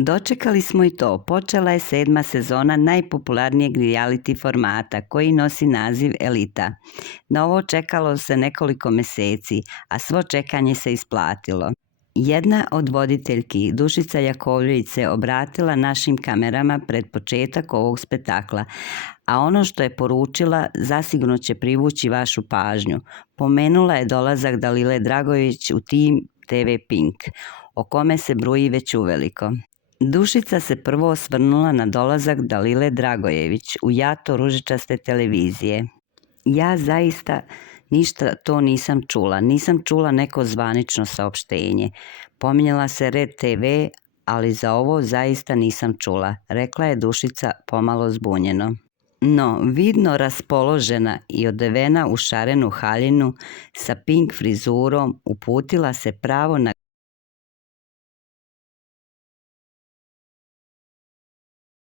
Dočekali smo i to, počela je 7. sezona najpopularnijeg reality formata koji nosi naziv Elita. Na ovo čekalo se nekoliko mjeseci, a svo čekanje se isplatilo. Jedna od voditeljki, Dušica Jakovljević, se obratila našim kamerama pred početak ovog spektakla, a ono što je poručila zasigurno će privući vašu pažnju. Pomenula je dolazak Dalile Dragojević u tim TV Pink, o kome se bruji već uveliko. Dušica se prvo osvrnula na dolazak Dalile Dragojević u jato ružičaste televizije. Ja zaista ništa to nisam čula. Nisam čula neko zvanično saopštenje. Pominjala se Red TV, ali za ovo zaista nisam čula, rekla je Dušica pomalo zbunjeno. No, vidno raspoložena i odevena u šarenu haljinu sa pink frizurom, uputila se pravo na